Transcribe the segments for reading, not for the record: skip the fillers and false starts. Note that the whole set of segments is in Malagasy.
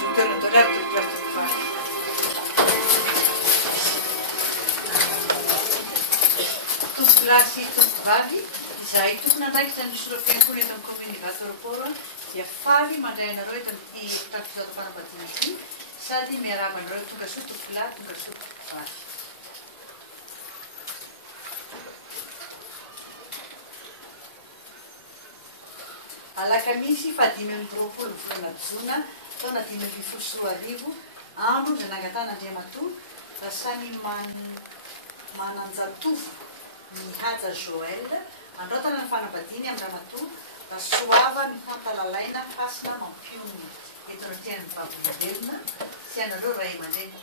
Totono to letto il piatto di fare. Lasy tovovavy izay tokony andraikitra ny solofiankony eto amin'ny commune Vatorokoro dia faly mandray anareo eto amin'ity trafizato-fanambadiana ity sady miarahaba anareo tonga soa tovolahy tonga soa tovovavy. Alakamisy fahadimy amby roapolo volana Jona taona 2024 andro izay nangatana Andriamatoa lasany mananjatovo mihaja Joël androtana ny fanambadiany amin'ny Ramatoa Rasoava mifantalalaina fasina mampionona eto tiany vavolombelona sy anareo ray aman-dreny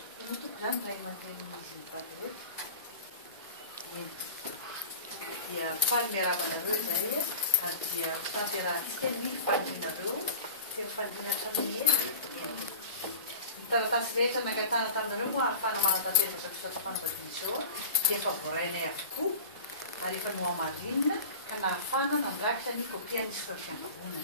zany ray aman-dreny izy vavy dia faly miarahaba anareo izay dia fampiarahantsika ny fandrinareo dia fandrina hatramin'ny taratasy rehetra nangatana taminareo ahafana manatantena trafizato-fanambadiana izao dia efa voarainay avokoa ary efa nohamarinina ka nahafana nandrakitra ny kopian'ny solafiangonana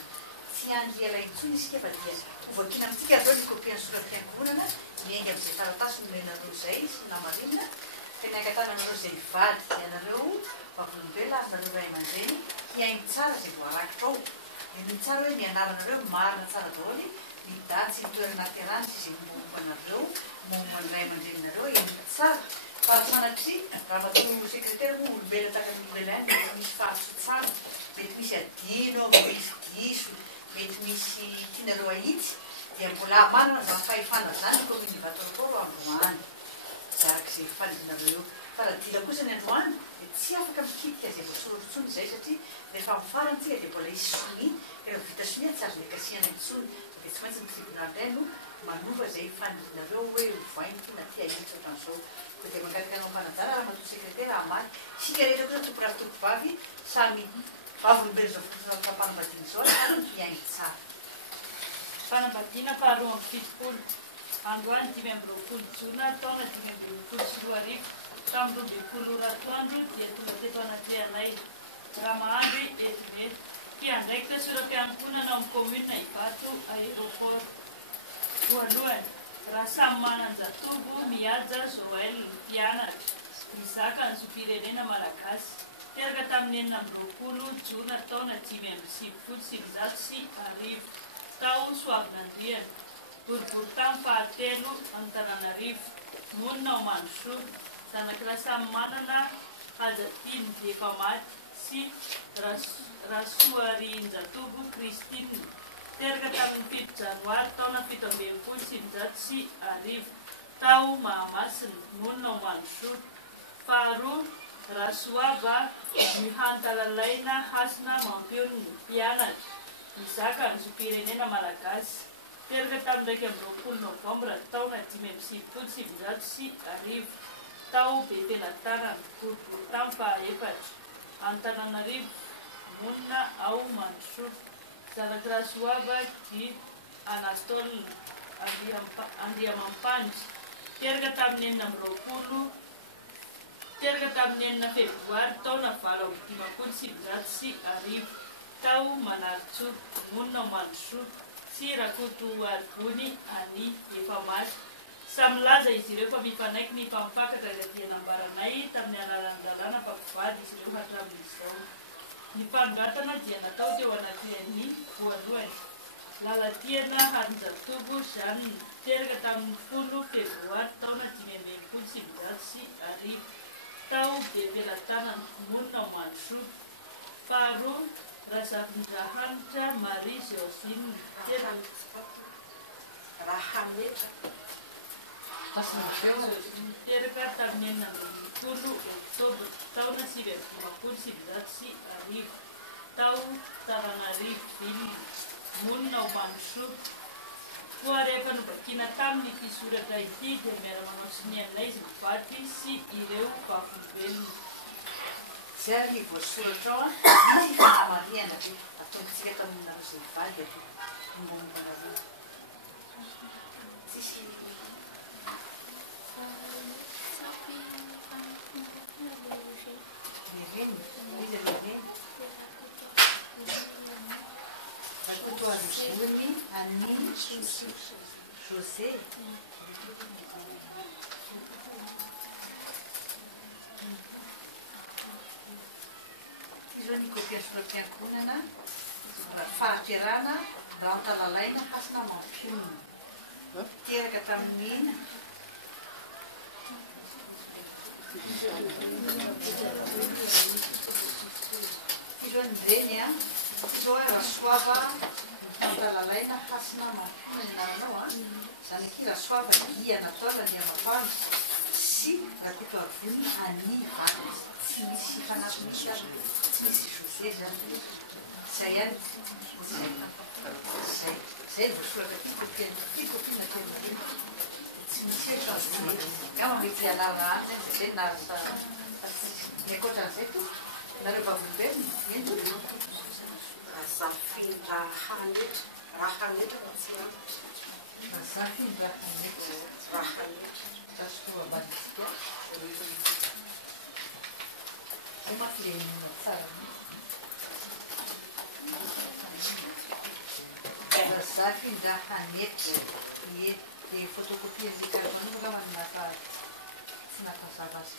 tsy andry ela intsony isika fa dia hovakina amintsika zao ny kopian'ny solafiangonana miainga amin'izay taratasy nomenareo izay sy namarinina ka nangatana anareo izay vady dia anareo vavolombelona azonareo ray aman-dreny hiaino tsara izay voarakitra ao ny tsara hoe mianaranareo marina tsara daholo midatsy ny toerana terany sy izay mombanareo momban'ny ray aman-dreninareo ino tsara fahafanatry raha matao sekretera moa olombelona taka ny olombelona ihany misy fahasotsana mety misy adino misy diso mety misy tianareo ahitsy dia mbola manana zany fahefana zany commune Vatorokoro Androany zarak'izay fandrinareo fa raha dila kosa ny Androany dia tsy afaka mikitika izay voasorotrontsony izay satria rehefa mifarantsika dia mbola isy soni ka rehefa vita sonia tsy azo lekasiana intsony dia tsy maintsy ny tribunal indray no manova izay fandrinareo hoe voainy ty na ty ahitsy ohatran'izao dia mangatika anao mpanajara raha matoa sekretera amaly sika rehetra kosa tomporary tovovavy samy vavolombelona zao fotoam-panambadiana izao ary hiaino tsara. Fanambadiana faharoa amby fitopolo androany 5 Jona taona 2024 tamin'ny 12 ratoandro dia tonga teto anatrianay raha mahandro etime mpiandraikitra solofiangonana amin'ny commune Ivato aéroport voalohany raha samy mananjatovo mihaja Joël mpianatra mizaka ny zopirenena malagasy teraka tamin'ny 20 Jona taona 5 tao Soavinandriana boribory tamin'ny fahatelo Antananarivo monina ao Mandrosoa zanak'iraha samy manana hajatiny dia efa maty sy Rasoarinjatovo Kristine teraka tamin'ny 7 Janoary taona 1790 tao Mahamasina monina ao Mandrosoa. Faharoa Rasoava mihantalalaina hasina mampionona mpianatra mizaka ny zopirenena malagasy teraka tamin'ny 20 Novambra taona 5 tao Bepelantanana boribory tamin'ny fahaefatra Antananarivo monina ao Mandrosoa. Zanak'i Rasoava dia Anastole Andriamampanjy teraka tamin'ny 9 Febroary taona 5 tao Manaritsoa monina ao Mandrosoa sy Rakoto Arbony any efa maty. Samy laza izy ireo fa mifanaiky ny mpampakatra izay dia nambaranay tamin'ny alalan'ny lalàna mpampivady izy ireo hatramin'izao. Ny fanongatana dia natao teo anatin'ny voalohany lalatiana Harinjatovo Jeanne teraka tamin'ny 10 Febroary taona 1970 tao Bepelantanana monina ao Mandrosoa. Faharoa Razavindrahanitra Marie Georgine teraka tamin'ny 10 Oktobra taona 1970 tao Taranariville monina ao Mandrosoa. Koa rehefa novakina tamin'ny fisoratra ity dia miara-manao sinianay izy mivady sy ireo vavolombelona. Zay ary voasoratra ao misy fanamariana dia ataontsika taminareo izay vady mombanareo tsisy Levene, izy Levene. Rakoto Arbony, Anny, José. Izy zao ny kopia soloam-piankonana fahaterana raha antalalaina hasina mampionona teraka tamin'iny izy zao ny reny a zao hoe rasoava antalalaina hasina mampionona nanao a zany aky rasoava giana taola ny amafana sy raha teto avony any vaka tsy misy fanasy misy tsy misy José zany zay ihany zay voasoratra ty kopiana telo tsy misy hoe ama mety alala zay narasa ny ankoatran'izay to nareo vavolombelona ento Zafindrahanetra rahanetra tsy zafindrahanetra rahanetra tasoko ambaditsika ao mafy le tsara zafindrahanetra le photocopie zay karanao ka manaka tsy nakazava sy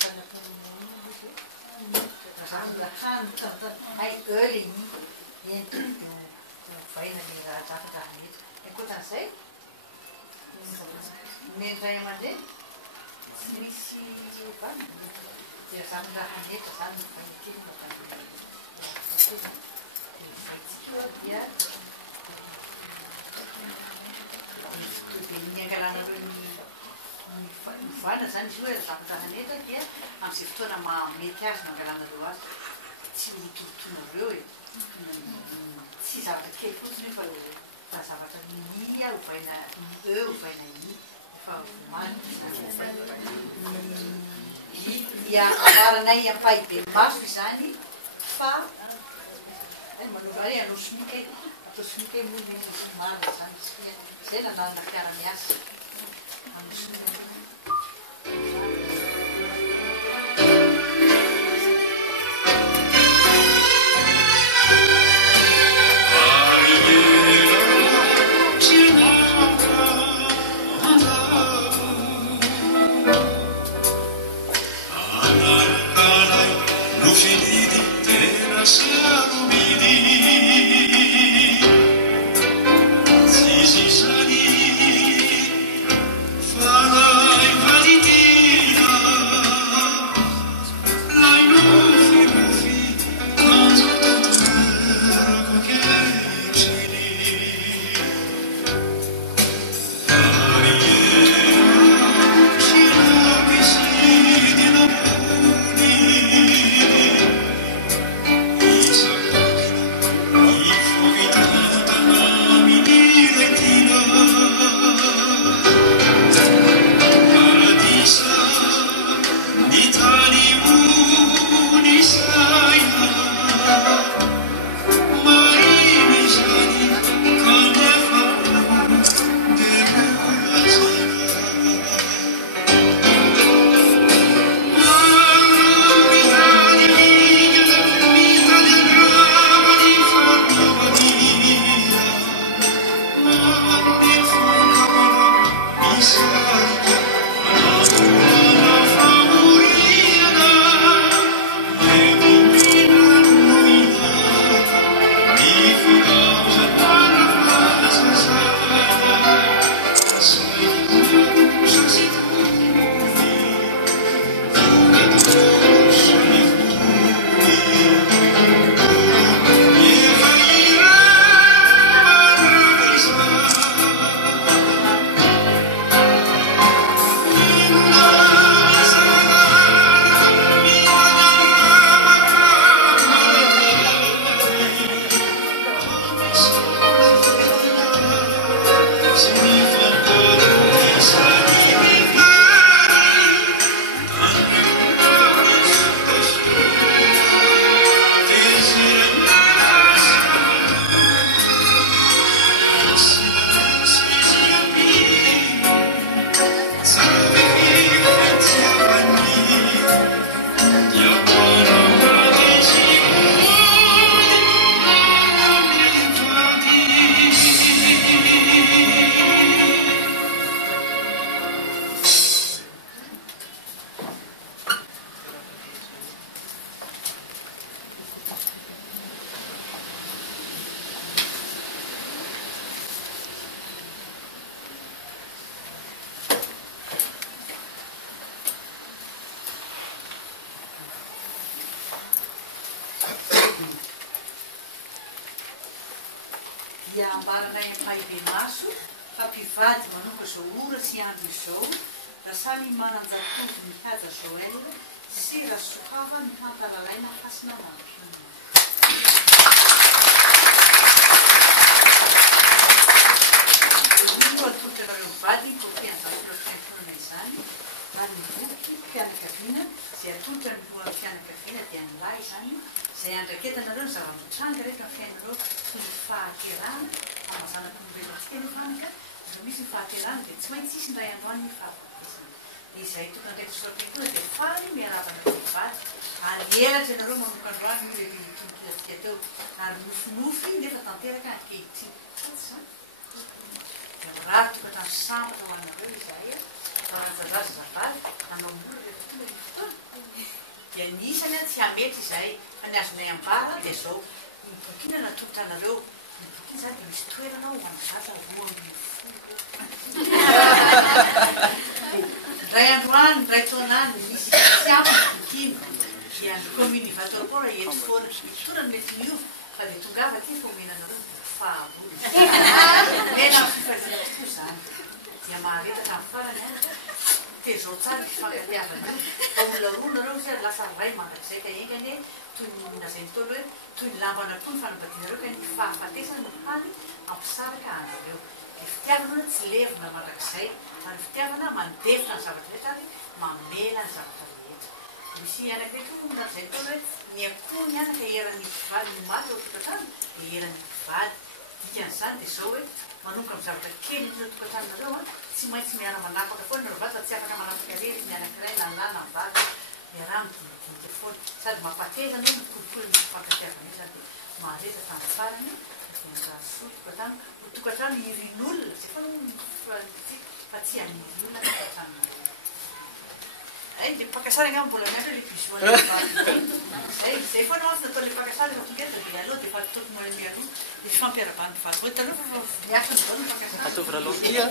ai le ento vaina le raha zafindrahanetra ankoatran'izay mendray aman-dreny tsy misy vany dia zafindrahanetra zany ny vainakely vaitsika dia ny angalanareo ny vana zany izy hoe zafindrahanetra dia am'izay fotoana mamety azy no angalanareo azy tsy mitolotonareo e tsy zavatra kely fotsiny fa zavatra nia hovaina hovaina i fa vomany iaavaranay ampahibe maso izany fa manova hoe anao simika atao simika moa marina zany zay nananana fiara-miasa anao simika Fala invaditi dia ambaranay amaibe maso fa mpivady manompa zao ora sy andro izao raha samy mananjatovy mihaja Joël sy rasokaha ny hampararaina fasina mampionina. Atolotrareo mivady kofianzatora fiantonana izany ary ny boky mpianakaviana zay atolotra ny lohan'ny fianakaviana dia ny lahy izany zay andraketanareo ny zava-mitranga rehetra ny fiainareo toy ny fahaterana amazanak'olombelontsika nefanika zao misy ny fahaterana dia tsy maintsy isy ndray androany ny fahafatesana izay tokony andraiky sorapiankona dia faly miaravana mivady ary elatra ianareo manoka androany io lehitontonatsika teo ary nofinofy nefa tanteraka ankehitriny zany raha tokatrano sambatra ho anareo izay zazazy nanao mbola rehefa tonga ny fotoana dia nisany tsy hamety izay fa ny azonay ambara dia zao ny bokina natolotra anareo ny bokina zany dia misy toerana ho an'ny zaza roa amin'ny folo ray androany ray taonany misy tsy aminy bokina dia ny commune Vatorapora eto foana torany mety io fa dia tongava ty fomena anareo fahaboly mena fifaliana tokoa zany dia maharetaka amin'ny farany any dia zao tsara fifankatiavana fa olona roa nareo zay lasa ray mandrakizay ka engany toy ny nazay nitolo hoe toy ny lambanapony fanambadianareo ka ny fahafatesana ny hany ampisaraka anareo dia fitiavana tsy levina mandrakizay ary fitiavana mandefitra ny zavatra rehetra ary mamela ny zavatra rehetra misy anakireko nazay nitolo hoe ny akoho ny anaka eran'ny mpivady ny maty ao tokatrano dia eran'ny mpivady dikan'izany dia zao hoe manomboka amin'ny zavatra kely tona tokatranonareo tsy maintsy miara manapaka foana nareo vady fa tsy afaka manapaka rery ny anakiray na lana mivady miaraha midinika foana sady mampatezana io mikolokolo ny fankatiavana io zany dia mahareta tamin'ny farany dianrasoa tokatrano ho tokatrano irin'olona zay fa no fa tsy anirolona tokatranonareo ay dia pakasary angamba mbola miandro le bisoany zay foana oasy natao le pakasary fa tonga eto dia aloha dia fa tokony miaroa dia fampiarabany vady hoe taloha fa miasa ny zao ny pakasary atovy ralokia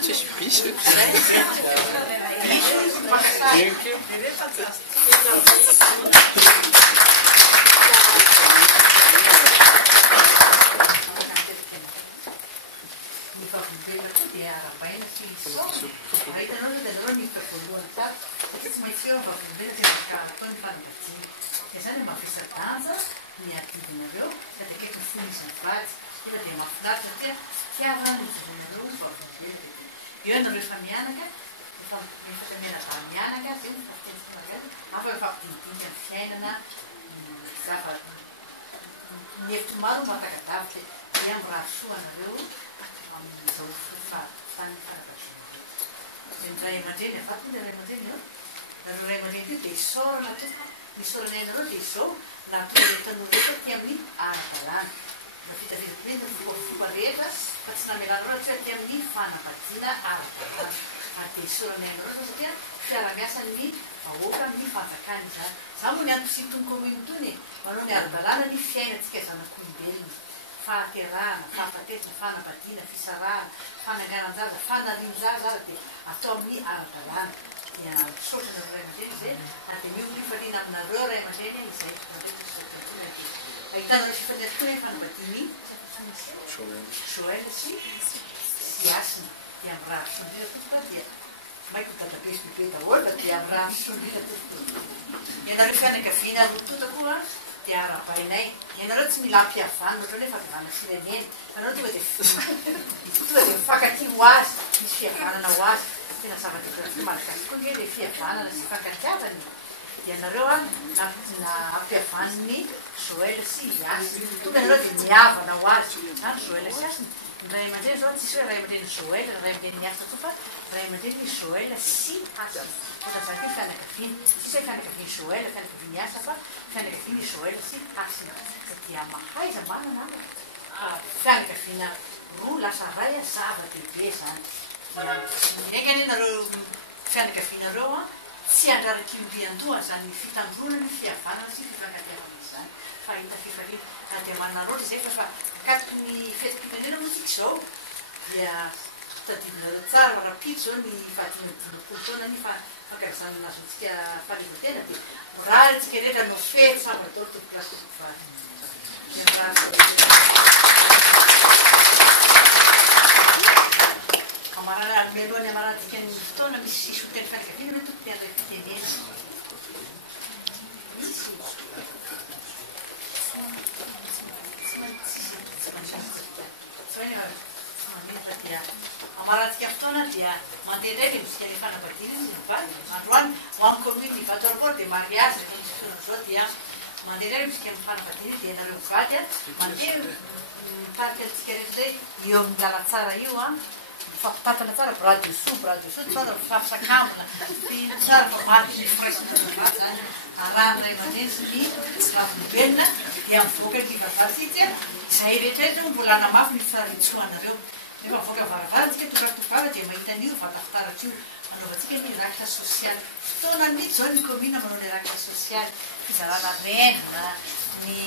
tsisy bisy Vavolombelona koa dia arabaina sy sao ahitanao zao dia nareo nihita voalohany tsara tsy maintsy eo vavolombelona dia zakarahatao ny fanambadiana dia zany mafisa-danja ny adidinareo sady akaiky ny fonisy ny vady efa dia mahafinaritra satria fitiavana ny joroanareo vavolombelona eo nareo efa mianaka efa mianavary mianaka zay ny fafitensy afa efa ampididinika ny fiainana zava ny hevitry maro mahatakadavitra dia amin'ny raha soa anareo amin'izao fany fanambadiana dia ny ray aman-dreny afatony dia ray aman-dreny eo nareo ray aman-dreny io dia isaorana toka misaorana ainareo dia izao natoloretanao rehetra ty amin'ny ara-dalàna na vitavitapeny voafoa rehetra fa tsy namelanareo tsy hoe ty amin'ny fanambadiana ara-dalàna ary dia isaorana ainareo zao satria fiara-miasan'ny vahoaka ny fanjakany zany za moa ny antosin'itony commune tony manao ny ara-dalàna ny fiainantsika zanak'olombelona fahaterahana, fahafatesana, fanambadiana, fisarahana, fananganan-jaza, fanarinjaza ara dia atao amin'ny ara-dalàna dia misaotra nareo ray aman-dreny zay na dia mio mifaliana aminareo ray aman-dreny izay sotra ahitanareo fifaliana tokoa fanambadiany Joël sy asina dia amin'ny raha sondrina tokoa dia maiko dadabe sy bebe daholo dia amin'ny raha sondrina tokoa ianareo fianakaviana rotota koa dia arabainay ianareo tsy mila ampihavana ohatrany hoe favivana firenena anareo tonga dia mifankatia ho azy misy fihavanana ho azy tena zavatra malagasy koa nge le fihavanana sy fankatiavany dia nareo na ampihavaniny Joël sy asina tonga nareo dia mihavana ho azy zany Joël sy asina ny ray aman-dreny zao tsisy hoe ray aman-dreny Joël ray aman-dreny ny asina fa ray aman-dreny Joël sy asina zany hoe fianakaviana tsisy hoe fianakaviany Joël fianakaviany asa fa fianakaviany Joël sy asina dia mahaiza manana fianakaviana roa lasa ray zava-dehibe zany engany nareo fianakavianareo tsy andraraky mbiandoha zany fitandrona ny fihavanana sy fifankatiavana izany fa hita fifaliana dia manareo zay fa akatiky ny feti-pirenena moa tsika zao dia tadidinareo tsara rapito zao ny fahadinadinapolo taona ny fakazany nazotsika fanevatena dia moraritsika rehetra no fety samy atao tompolasiko vary amarana melohany amaratsika ny fotoana misy sisy hoteny fianakaviana hoe tompo anray fitenena dia amaratsika fotoana dia mandeha indray le misika le fanambadiana izy nyvady androany hoan'ny commune Vadorivoro dia mariage rehefa misy fotoana zao dia mandeha indray le misika ny fanambadiana dia nareo mivady mandeha mitarika antsika rehetra zay eo amin'ny lalatsara io mifampitantana tsara bras dessous tsara mifampisakambona ino tsara fa maty ny fraisinazy zany arahany ray aman-dreny sy ny avolombelona dia mivoaka ny vavatsika izay rehetra izy mbola anamafy ny fisaritsoanareo rehefa mivoaka varavarantsika toratofara dia mahita an'io vatafitaratra io anaovantsika ny rakitra sosialy fotoana mihitsy zao ny commune manao ny rakitra sosialy fizarana rena ny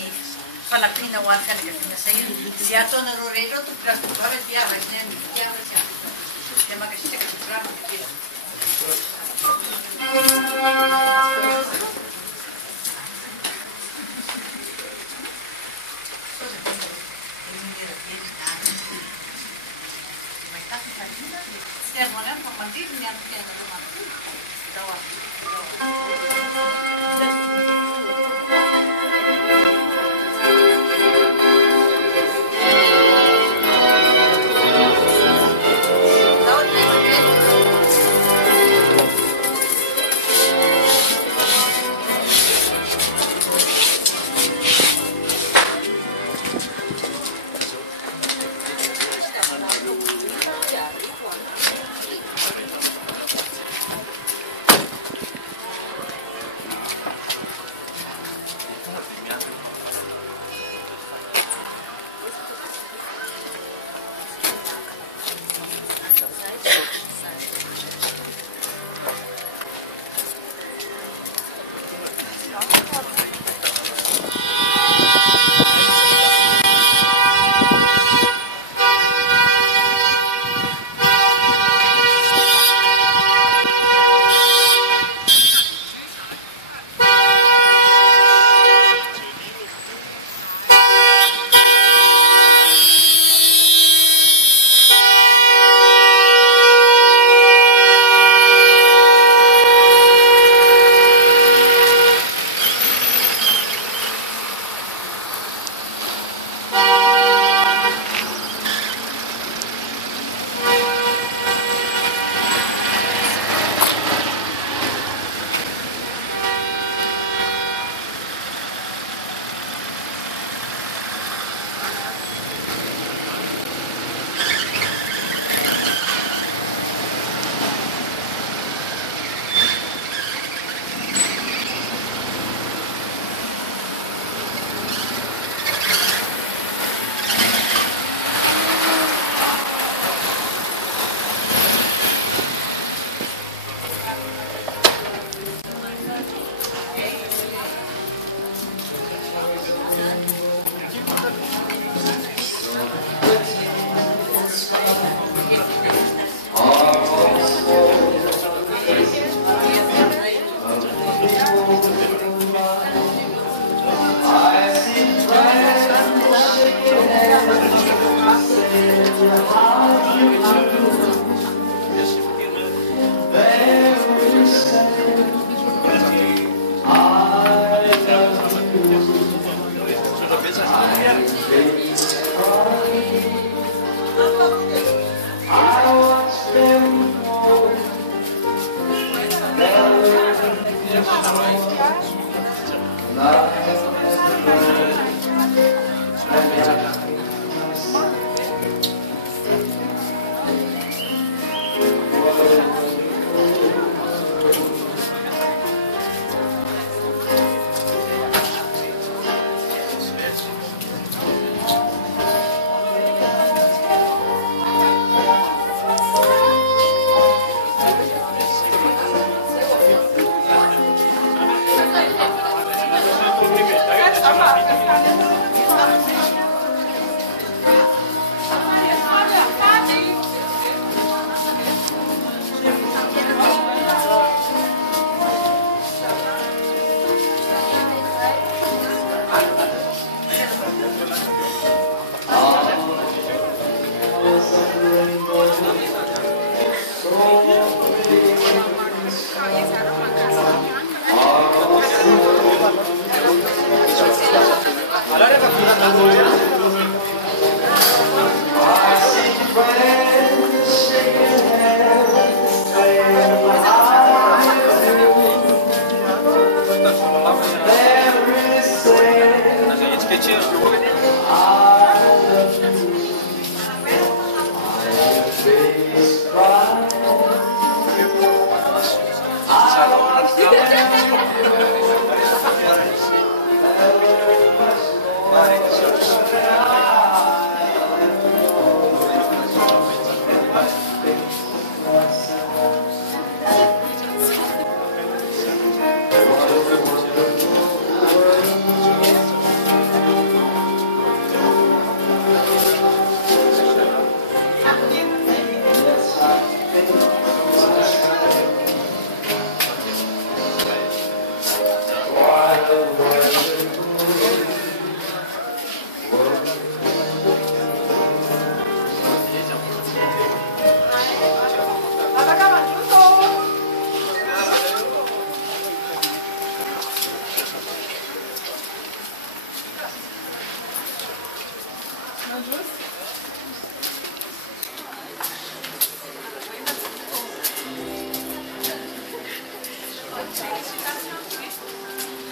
fanampiana ho an'ny fianakaviana say zay ataonareo rehetra ao tompolatovara dia araikina ny fitiavatra dia makasitraka programa kely Servono fa mandiri neanche che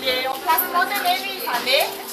Les emplacements de Lévi, allez.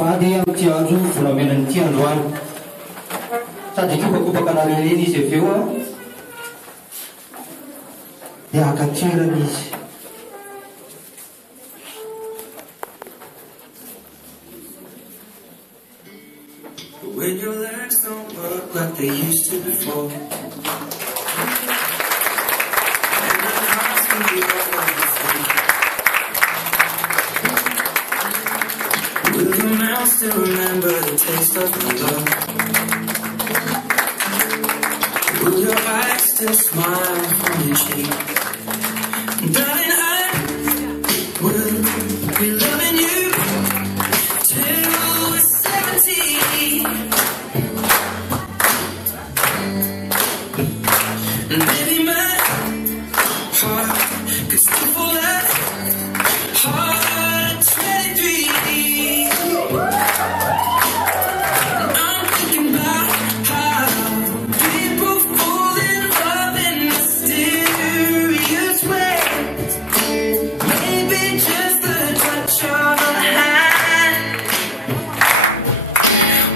Fady am ty andro volamenan'ny ty androany sady kopakopaka anareleny izy avy eo dia akaterana izy. When your legs don't work like they used to before, and the hearts can be all on the floor. Will your mouth still remember the taste of my love? Will your eyes still smile from your cheek? Darling, I will be loving you till we're 70. And maybe my heart could still fall that hard at 23. And I'm thinking about how people fall in love in mysterious ways. Maybe just the touch of a hand.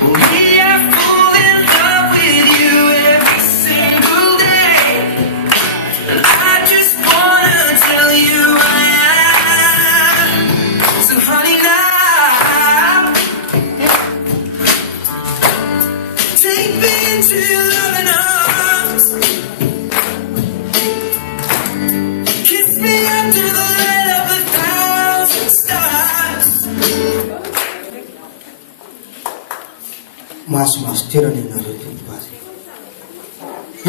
We are fall in love with you every single day. And I just wanna tell you I am. So honey now, take me into your loving arms. Kiss me under the light of 1,000 stars. Maso terana ianareo tompoazy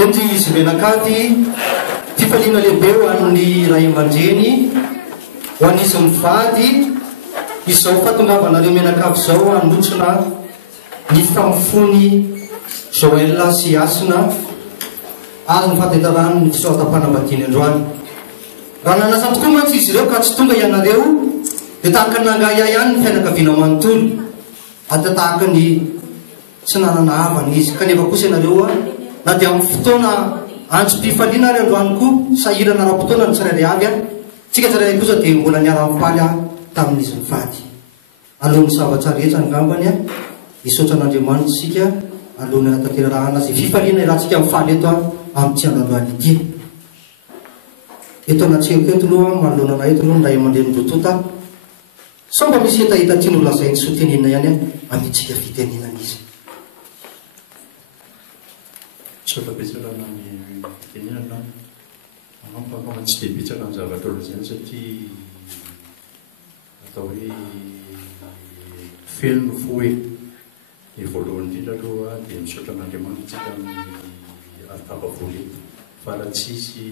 enty izy menakady tifaliana lehibe ho an'ny ray aman-dreny ho anisy mivady izao fahatongavanareo menakavy zao anotsona ny famofony Joël sy Asina azo ny fahatetarany ny fisoatam-panambadiany androany raha nanasa tokoa mantsy izy ireo ka tsy tonga ianareo dia tahaka ny nangaya ihany ny fianakaviana manontolo ata tahaka ny tsy nanana havana izy kanefa kosa ianareo na dia amin'ny fotoana androm-pifaliana ary androany koa sahirana ara-potoana ny tsirairay avy tsika tsirairay kosa dia mbola niara-mifaly tamin'izy mivady alohan'ny zavatra rehetra ngambany isotra an'Andriamanitra sika alohan'ny anatanterahana azy fifaliana irahantsika mifaly eto amin'ny tsy androany ity eto anatsehiko eto aloha manoloana eto aloha nray aman-dreny rotota sao mba misy hetahita tiano lazainy sotenina ihany amitsika fitenenana izy Sotra-betsaka ny fitenenana mampamana tsy dia betsaka ny zavatra lazany satria atao hoe feno no foe ny voalohany indrindra aloha dia misaotra an'Andriamanitra tsika amin'ny aritapavoly fa raha tsisy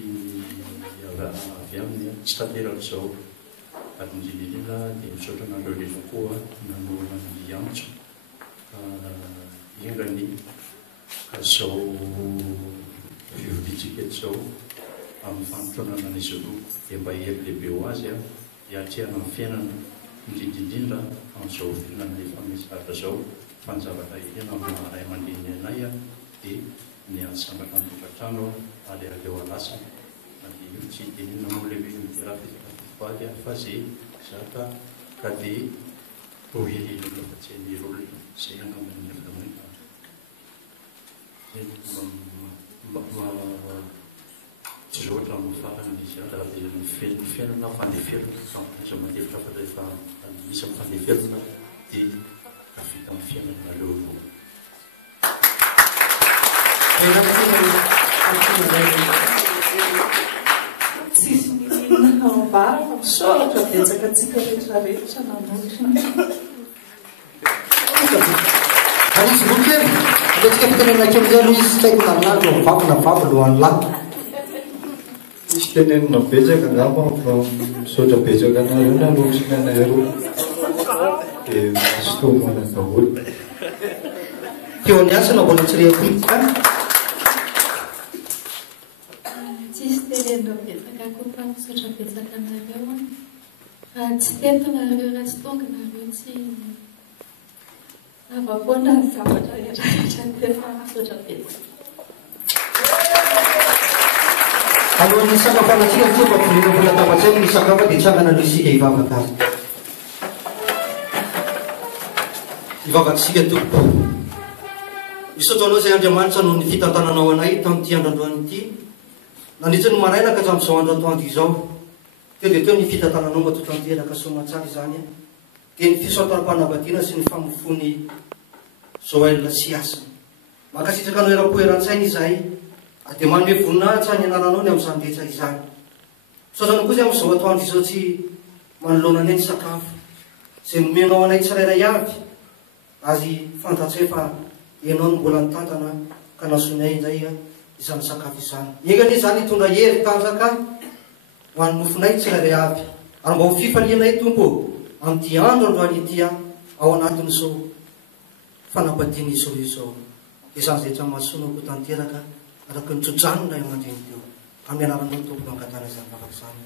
avy aminy tsy tanteraka izao ary indrindrindrindra dia misaotra an'ireo rehetra koa nanorana ny antso engany ka izao fivolitsika eto izao amin'ny fanotronana an'izy roa dia mba hely lehibe ho azy hiatrehana amin'ny fiainana indrindrindrindra amin'izao fiainana efa misy zavatra izao fa ny zavatra ireny amin'ny ray aman-dreny anay dia ny ansambatra ny tokantrano alealeo alasa na dia io tsy tenina moa lehibe miteraha fitafitivaly fa zay zaka ka dia ho helelona fa tsy haniry olona zay angambany avy tsy zoatra amin'ny farany izy raha dia ny fiainana fandeferona izy mandevitra fa rehefa misy amin'ny fandeferona dia avita amin'ny fiainana aleo avao tsisy mihinana ambara fa misoratra betsaka tsika rehetrarehetra nanolotra anisy rokely aletsika fitenenana kely zay aloha izy tsaiko narinandro mivavy vavy alohan'ny lahy misy tenenina betsaka angamba fa misaotra betsaka anareo nanolotrika anareo dia masotomana daholo teo ny asana mbola tsy rehapolitika tsisy tenenina betsaka koa fa misaotra betsaka anareo fa tsy tentinareo raha tsy tonga nareo tsy avakoana ny zavatra rehetrarehetra tefa misaotra betsaka alohan'ny sakafanatsika tsy mba volena tabatsainy ny sakafa dia tsangana aloha isika hivavaka azy hivavatsika tompo misaotra anao izay Andriamanitra noho ny fitantananao anay tamin'ity androandroany ity nandritra ny maraina ka hatramin'izao andro atoandro izao teo dia teo ny fitantananao mba totanteraka somatsara izany dia ny fisotaram-panambadiana sy ny famofony Joël Siasina makasitraka anao era-poeran-tsaina izahay dia manome voninahitra ny anananao ny amin'izany rehetra izany soatranao koa izay amin'izao atoandro izao tsy manoloana any ny sakafo izay nomenao anay tsirairay avy azy fantatsay fa ianao no mbola nitantana ka nasonay indray izany sakafo izany engany izany hitondra hery tanjaka ho an'ny nofonay tsirairay avy ary mba ho fifalianay tompo amin'ity andro androany ity ao anatin'izao fanambadiana izao izao izany rehetra masonao ko tanteraka araka ny tsodrano ray aman-dreny teo amin'ny anaranao tompo angatana izany vavaka izany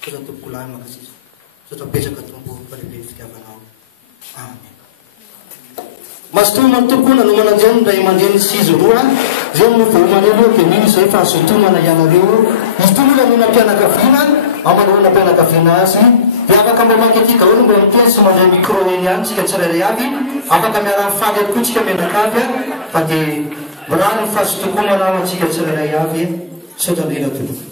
sotra tompoko lahy makasisa sotra betsaka tompo fa lehibe ny fitiavanao amen masotomana tokoa no mananjeny ray aman-dreny sy izy roa zay no voamany aloha dia mino izay fa azotomana ianareo izy ty moa lanona mpianakaviana amanoana mpianakaviana azy dia afaka mba maky aty daholo mba miteny sy mandray micro eny ihany tsika tsirairay avy afaka miara-mifaly atokoa tsika mianakavy fa dia rano ny fahazotokomana atsika tsirairay avy sotra ndrena tokoa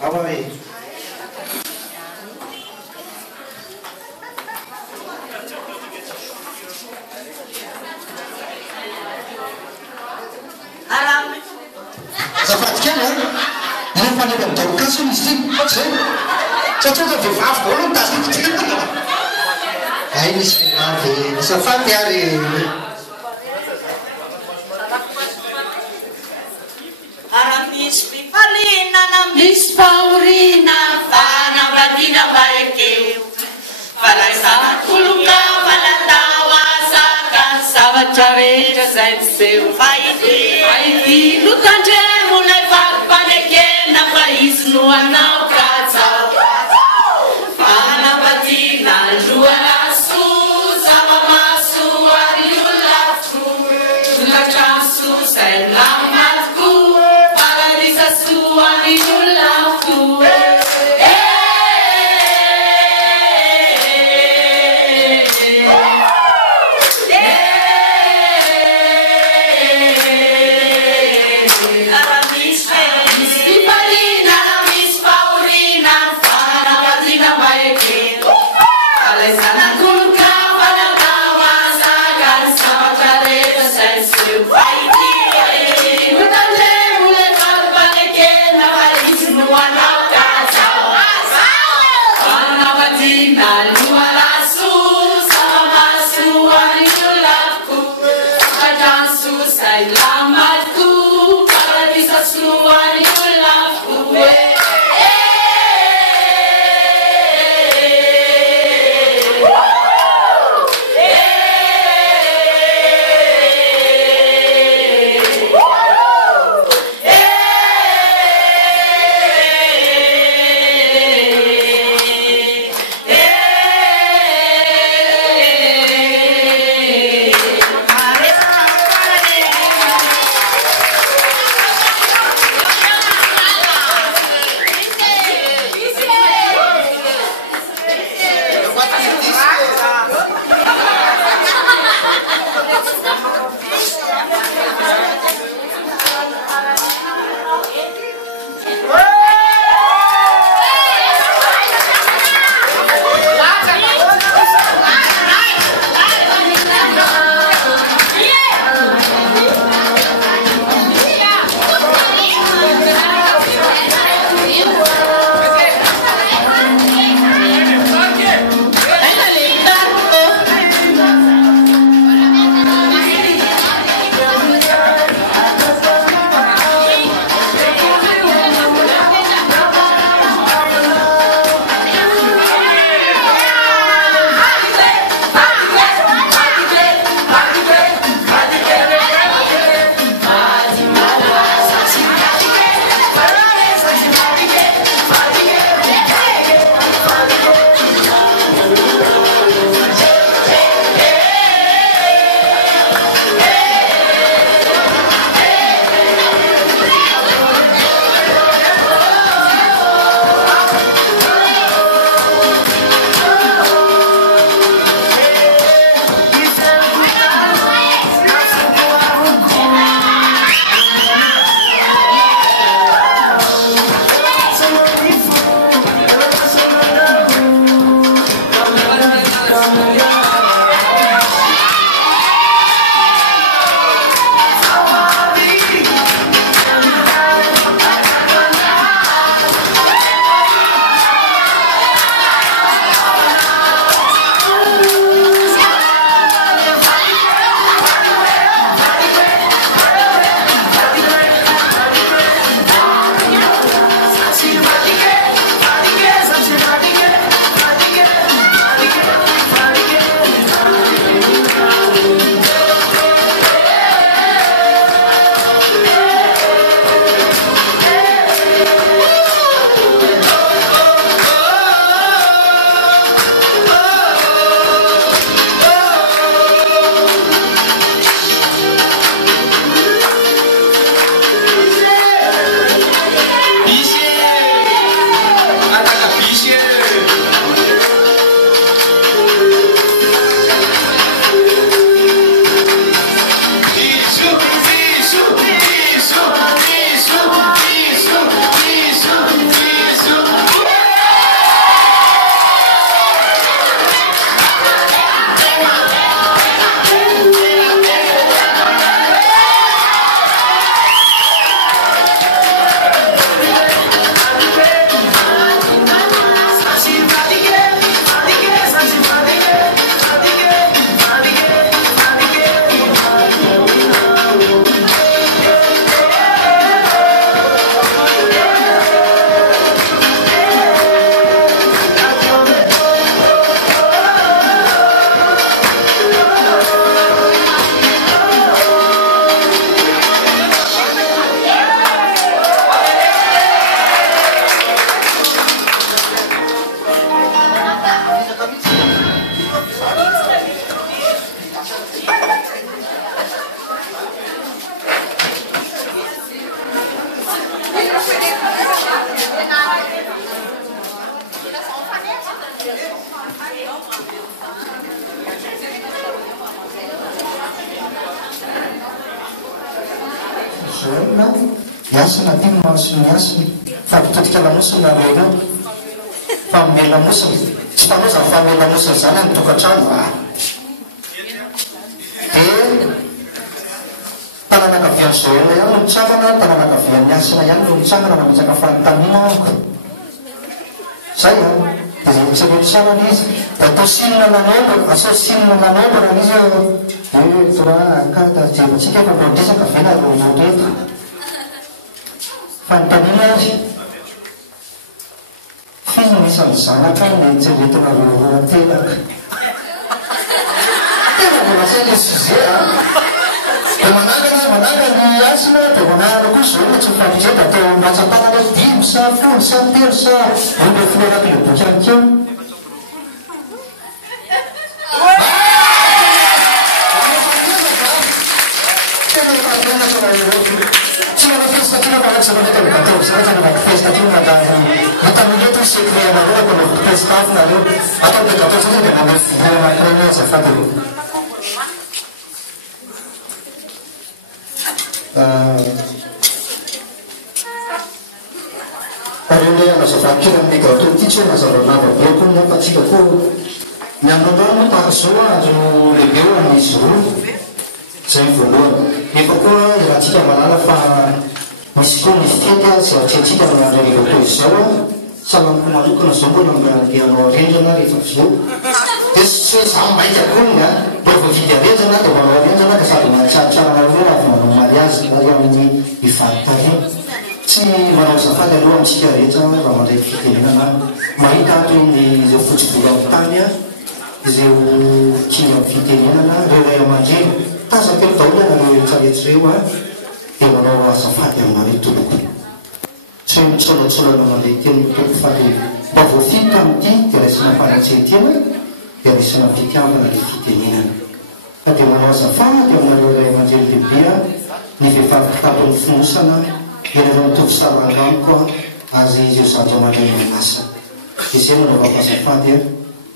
Away. Azafady kely a rehefa neny amin'ny darokaso misy zay satria da vehivavy daholo mitazoko tena ay misy vehivavy azafady ary misy fifalinana misy fahorina fanambadiana vaekeo falaisana tolonga fanatao azaka zavatra rehetra zay miseho faity no tandremolay vakom-panekena fa izy no anao katsao fanambadiana loaraso zava-maso ary olafo tongatraso zay lamatoko Suani ulafu Miasina ty manosony miasiny fa bitotika lamosina reo fa mome lamosiny tsy mpanoza fa mome lamosiny zany any tokantrano dia tanànakaviany zoena ihany no mitsangana tanànakaviany miasina ihany no mitsangana mamitsaka fanontaniana amiko zay a dia zay mitsaka mitsangana izy da atao sinina nanombra asao sinina nanombra izy tora akata jevatsika fa mandresaka vena rovoreto fanontaniana azy fizy misany zanaka ny jeretina rovorantenaka tena volasany sujet a dia manangana ny asina dia manangana koa zao tsy mifampizeta atao matsatanana azy 5 sa 10 sa 3 sa 12 fleraky le boky ankeo tsy mana festa tina malaky zamanety gateo zay fa nanaky festa tina da hitan'oleto sekreanareo ko nao festafinareo atao le gateo zany dia manao vidéo anakireny azafady areo le anazavakely amin'ny gateo ty tsy hoe mazava-lava be koa ny ampatsika koa ny androandroano tahaka zao azo lehibe eo amin'izy roa zay voalohany efa koa irahantsika malala fa misy koa ny fety a zay atsiatsika manandro ny gateo izao a salamiko manokana zao mbola mandehanao arendrana rehefa zao dia tsy hoe za maika koniny a mbola voavidy arendrana dia manao arendrana dia sady mahatsaratsarana eo avy manao mariazy ary amin'ny ivarikary tsy manao zafady aloha amintsika rehetra raha mandray fitenenana mahita toy ny izao fotsibola amin'ny tany a izay kiny amin'ny fitenenana reo ray aman-dreny tazakely daholo anareo rehetrarehetra reo a dia manao azafady aminareo tompoko tsy hoe mitsolatsolana mandeha teny mitoko fa dia mba voafity amin'ity dia raisina fanatsehatena dia raisina mpitiavana le fitenenana fa dia manao azafady aminareo ray aman-dreny lehibea ny vehivavy kitapon'ny finosana ianareo mitovy sarangamiko a azy izy eo zandry aman-dreny manasa dia zay manaovako azafady a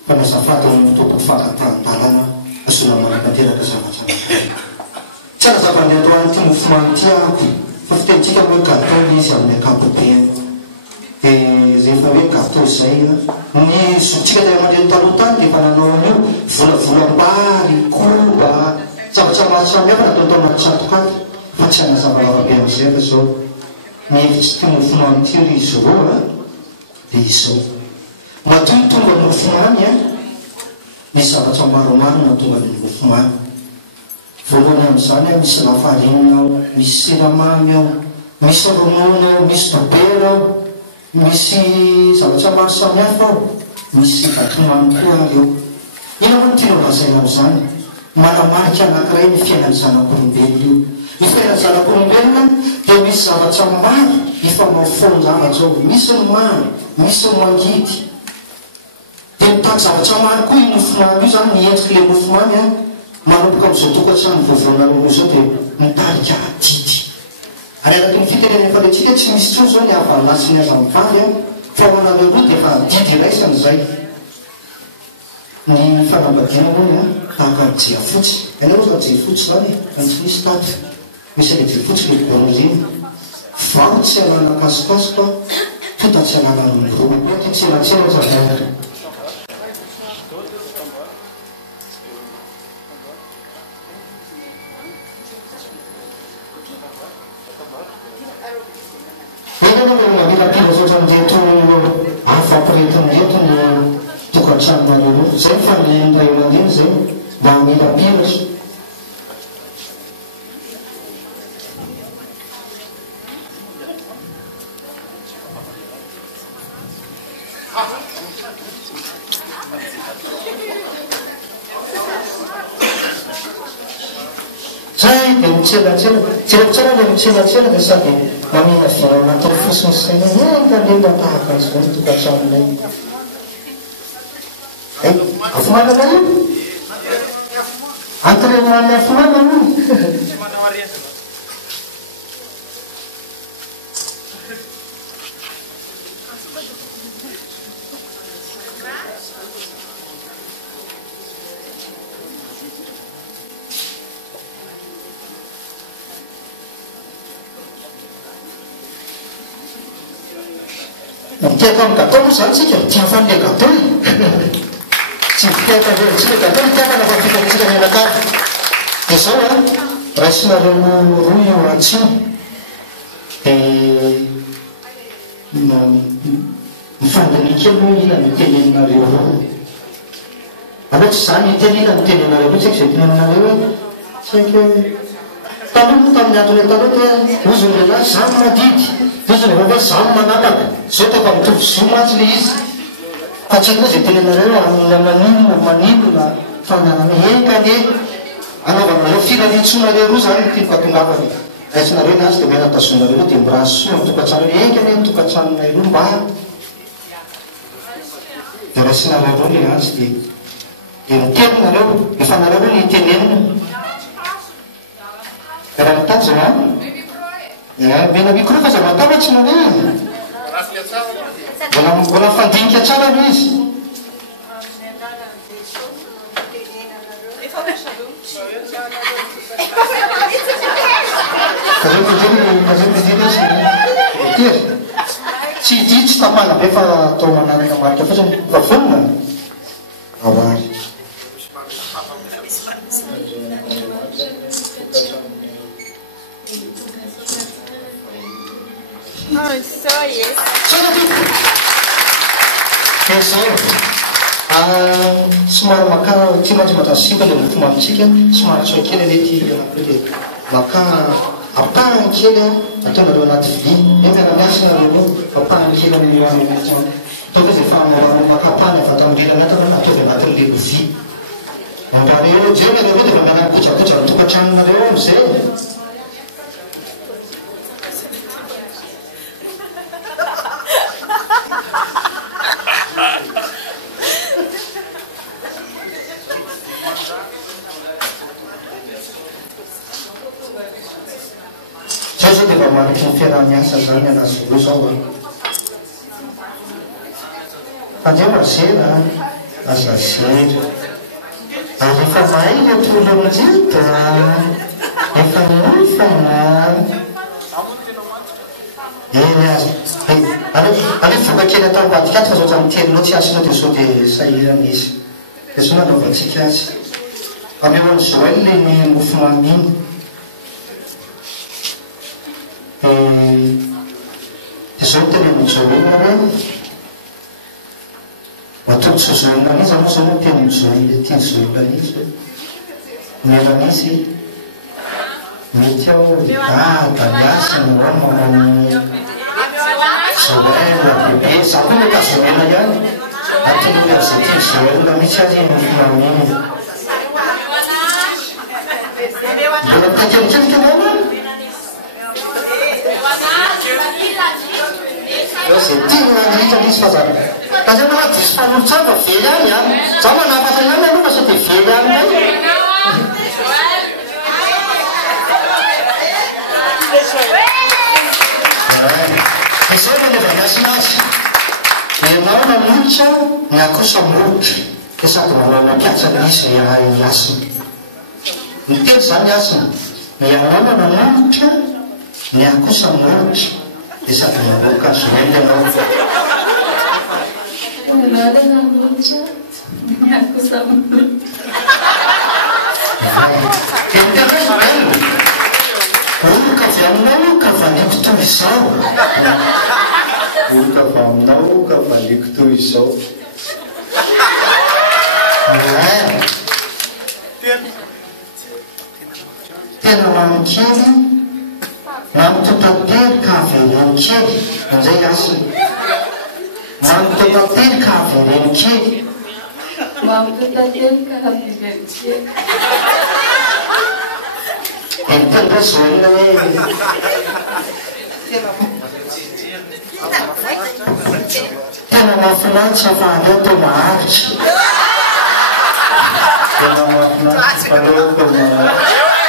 fa ny azafady amin'ny tompoko fakatan-dalana asona manatanteraka zavatra tsy arazavany androany ty mofomamy ty ako fa fitenitsika hoe gatao izy amin'ny akapobeany dia rehefa hoe gatao zay ny zotsika tay aman-dreny taloha tany dia efa nanao an'io volavolam-bary koba zavatra maro samihafa nataotao anaty tsatokaty fa tsy anazava-lavabe amin'izay fa zao ny efitsy ty mofomamy ty ry izy roa dia izao matoy tonga ny mofomamy a misy zavatra maromaro natonga ny mofomamy voalohany amin'izany a misy lafarinina ao misy siramamy ao misy ronono ao misy dobera ao misy zavatra maro samihafa ao misy vatomamy koa ary ao ina moa ny tiana vazaina amin'izany manamarika anankiray ny fiainany zanak'olombelona io ny fiainany zanak'olombelona dia misy zavatra maro ifamaofonjavatra ao misy ny maro misy ny mangidy dia mitany zavatra maro koa io mofomamy io zany niendriky le mofomamy a manomboka amin'izao tokantrano voavoanareo zao dia mitarika adidy ary araky ny fitenena efa letsika tsy misy tso zao ny avanlasy ny aza mivary a fa ho anareo roa dia efa didy raisany zay ny fanambadiana moany a tahaka ny jeafotsy ianareo fa jeafotsy zany any tsy misy tady misy le jeafotsy le goroziny vao tsy alana kasokasoka tota tsy alana rondroa ty tselatsela zavatra afampiretinreto ny tokantranonareo zay fanenray aman-dreny zay mba mila piratra zay dia mitselatsela tselatsela le mitselatsela dia sady mamina vina natao fosiny saina entalena tahaka azy zany tokantranonay afomanana io entraînement afomanana io Miteka amin'ny gâteau moa zany tsika tia fany le gâteau tsy miteka tsy le gâteau miteka na fafikantsika mianakavy dia zao a raisinareo roa io atsimo dia mifandiny kely hoe ila miteneninareo roa aloha tsy zany iteny ila mitenenareo roa tsika zay tenenareo hoe tsaiky taloha tamin'ny androle taloha dia ozony lehilahy zamy madidy ozony vava zamy manapaka zao tao fa mitovy zo matsy le izy fa tsy haiko hoe zay tenenareo amina maninona fananana ekany anaovanareo filalitsoanareo roa zany tiako atongavany aitsinareo nazy dia mena tazonareo dia mirazo soa mitokatrano ekany mitokatranonay roa mba dia raisinareo roa le azy dia mitenonareo efanareo roa ny itenenina raha mitady zao mena micro fa zay matao tsy manena mbola fandinika tsara aloha izy tsy di tsy tapana be fa atao manaraka marika fotsiny fa vonona avary somary maka ty manjy sipa le mofo mamitsika somary tsoa kely anety le maka apahany kely ataonareo anaty vi miaramiasinareo apahany kely ataoko zay fa maka apahany avy atao am'lelana ataovy anatin'le vi ambareo jenareo dia fa mianakojakoja mitokantranonareo am'izay dia mba mariky ny fiarah-miasa zany anazy roa zao andreo mazera aza zera ary efa mahay le tolonjita efa mofana eny azy aleo voka kely atao ambadikaty fa zao zany telinao tsy asinao dia zao dia sahirana izy dia zao nanaovantsika azy ameo an'izao eny le ny mofo maminy dia zao tenenin'izao matoky zozoina izy aloha zao tenin'izao tianyzoina izy mielan'izy mety ao da miasiny ao manao zoela bebe za koa mety azomena ihany atolory azy ty zoela mitsy azy mofomaminy mbola mitakelikeliky anao zay tiananita izy fa zany ka zay mana disy fanolotsany fa vely any a zaho manapaka ihany aloha fa sa dia vely any any dia zay manaovaniasina azy ianao manolotra ny akosa molotra dia sady manao mampiatsana izy ny asiny ny teny zany asiny ianao manolotra ny akosa molotra dia sady maboaka zoely anao oloka avy aminao ka valiko toy izao oloka avy aminao ka valiko toy izao tena mamokely mamitotately ka avereny kely amizay asiny mamitotately ka avereny kely mamitotately ka avereny kely entendra zoina hoe tena mahafinaritra fa andeo tao maharitra tena mahafinaritra fa andeo tao maharitra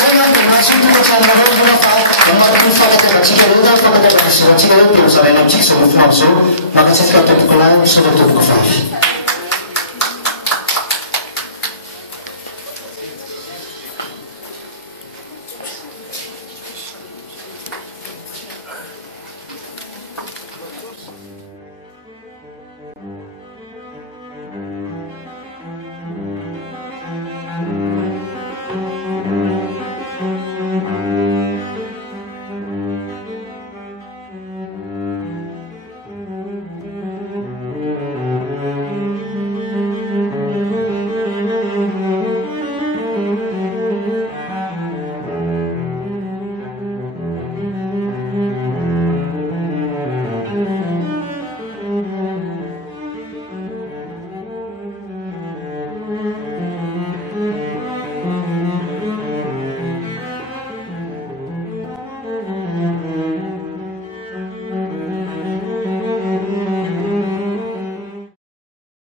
zay na dia mahasotokatranomareo zona fa mamatoko fakatiavatsika reo zany fakatiavana sivatsika reo dia hozaraina amintsika zao mofo mamizao makatsitsika toboko lahy misondra toboko vavy